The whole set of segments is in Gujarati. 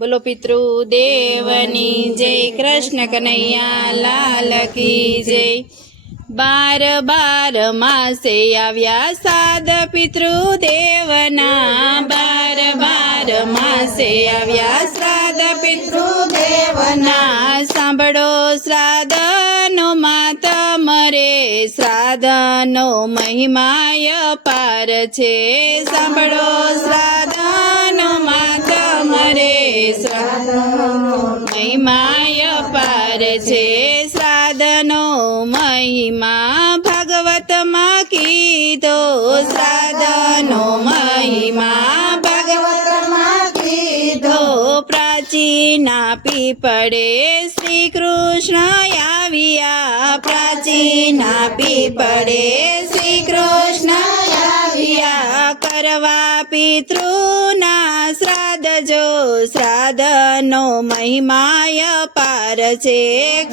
બોલો પિતૃદેવની જય, કૃષ્ણ કનૈયા લાલ કી જય। બાર બાર માસે આવ્યા સાદ પિતૃદેવના, બાર બાર માસે આવ્યા શ્રાદ્ધ પિતૃદેવના। સાંભળો શ્રાદ્ધનો માતમ રે, શ્રાદ્ધનો મહિમાય પાર છે। સાંભળો શ્રાદ્ધનો માતમ રે, શ્રાદ્ધનો મહિમાય પાર છે। શ્રાદ્ધનો મહિમા ભાગવતમાં કીધો, શ્રાદ્ધનો મહિમા ભાગવતમાં કીધો। પ્રાચીના પીપળે શ્રી કૃષ્ણ આવ્યા, પ્રાચીના પીપળે શ્રી કૃષ્ણ આવ્યા। કરવા પિતૃના શ્રાદ્ધ જો, શ્રાદ્ધનો મહિમાય પાર છે।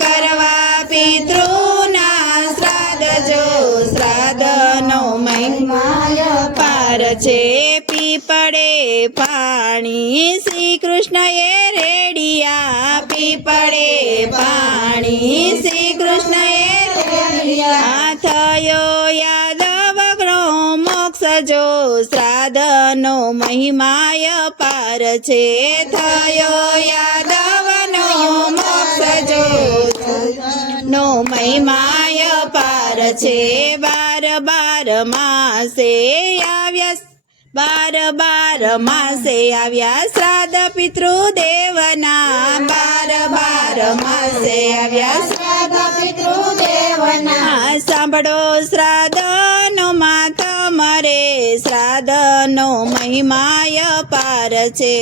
કરવા પિતૃના શ્રાદ્ધ જો, શ્રાદ્ધનો મહિમાય પાર છે। પીપળે પાણી શ્રી કૃષ્ણએ રેડિયા, પીપળે પાણી શ્રી કૃષ્ણએ રેડિયા। થયો યાદવ ગ્રહ મોક્ષ જો, શ્રાદ્ધનો મહિમાય પાર છે। થયો યાદવનો મોક્ષ જો, નો મહિમાય પાર છે। બાર બાર માસે આવ્યા, બાર બાર માસે આવ્યા શ્રાદ્ધ પિતૃદેવના, બાર બાર માસે આવ્યા શ્રાદ્ધ પિતૃદેવના। સાંભળો શ્રાદ્ધનો માતમ રે, શ્રાદ્ધનો મહિમાય પાર છે।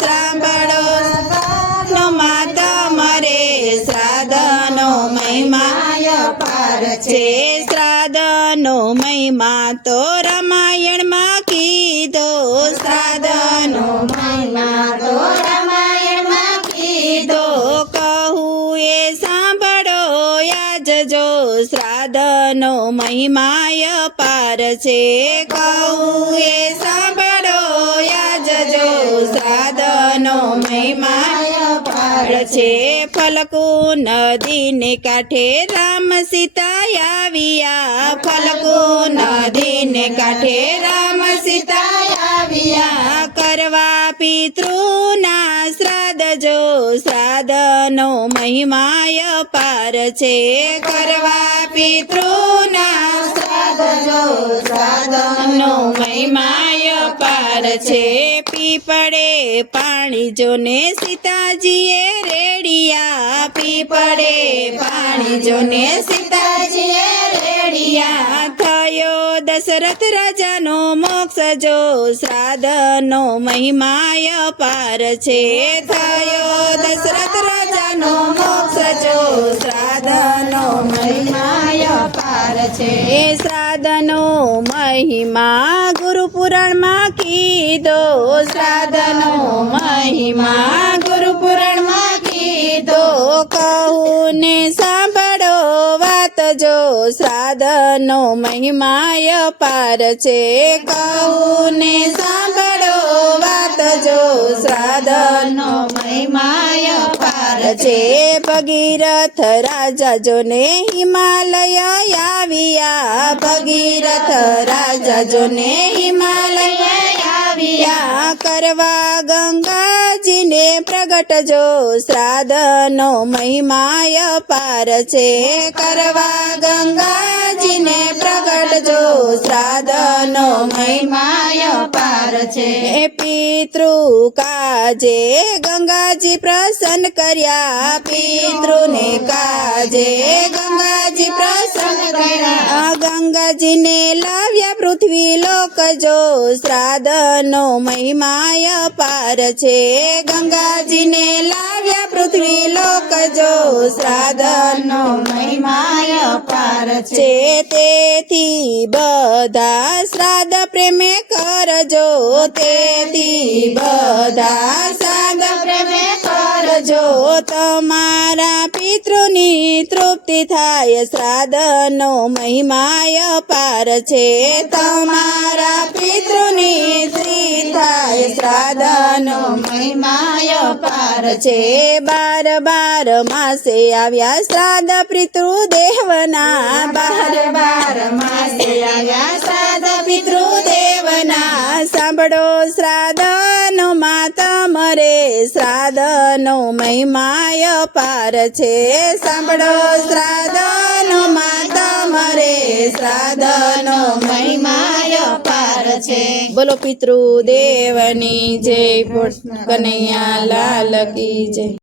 સાંભળો શ્રાદ્ધનો માતમ રે, શ્રાદ્ધનો મહિમાય પાર છે। શ્રાદ્ધનો મહિમા તો રામાયણમાં કીધો, શ્રાદ્ધનો મહિમા તો રામાયણમાં કીધો। કહું એ સાંભળો યાજજો, શ્રાદ્ધનો મહિમાય પાર છે। કહું એ સાંભળો યાજજો, શ્રાદ્ધનો મહિમાય પાર છે। ફલકુ નદીને કાંઠે રામ સીતા આવ્યા, ફલકુ નદીને કાંઠે રામ સીતા આવ્યા। કરવા પિતૃના શ્રાદ્ધ જો, શ્રાદ્ધનો મહિમાય પાર છે। કરવા પિતૃના શ્રાદ્ધ જો, શ્રાદ્ધનો મહિમાય પાર છે। પીપળે પાણી જોને સીતાજીએ રેડિયા, પીપળે પાણી જોને સીતાજીએ રેડિયા। થયો દશરથ રાજાનો મોક્ષ જો, શ્રાદ્ધનો મહિમાય પાર છે। થયો દશરથ રાજાનો મોક્ષ જો, શ્રાદ્ધનો મહિમાય પાર છે। એ શ્રાદ્ધનો મહિમા ગુરુ પુરાણમાં કીધો, શ્રાદ્ધનો મહિમા ગુરુ પુરાણમાં કીધો। કહું ને સાંભળો વાત જો, શ્રાદ્ધનો મહિમાય પાર છે। કહું ને સાંભળો વાત જો, શ્રાદ્ધનો મહિમાય પાર છે। ભગીરથ રાજા જોને હિમાલય આવ્યા, ભગીરથ રાજા જોને હિમાલય આવ્યા। કરવા ગંગાજીને પ્રગટ જો, શ્રાદ્ધનો મહિમાય પાર છે। કરવા ગંગાજીને પ્રગટ જો, શ્રાદ્ધનો મહિમાય પાર છે। પિતૃ કાજે ગંગાજી પ્રસન્ન કર્યા, પિતૃને કાજે ગંગાજી પ્રસન્ન કર્યા। ગંગાજીને લાવ્યા પૃથ્વી લોક જો, શ્રાદ્ધનો મહિમાય પાર છે। ગંગાજીને લાવ્યા પૃથ્વી લોક જો, શ્રાદ્ધનો મહિમાય પાર છે। તેથી બધા શ્રાદ્ધ પ્રેમે કરજો, તેથી બધા શ્રાદ્ધ પ્રેમે કરજો। તમારા પિતૃની તૃપ્તિ થાય, શ્રાદ્ધનો મહિમાય પાર છે। તમારા પિતૃની તૃપ્તિ થાય, શ્રાદ્ધનો મહિમાય પાર પાર છે. બાર બાર માસે આવ્યા શ્રાદ્ધ પિતૃદેવના બાર માસે આવ્યા શ્રાદ્ધ પિતૃદેવના. સાંભળો શ્રાદ્ધનો માતમ રે શ્રાદ્ધનો મહિમાય પાર છે. સાંભળો શ્રાદ્ધનો માતમ રે શ્રાદ્ધનો મહિમાય પાર છે. બોલો પિતૃદેવની જય કનૈયા લાલ કી જય.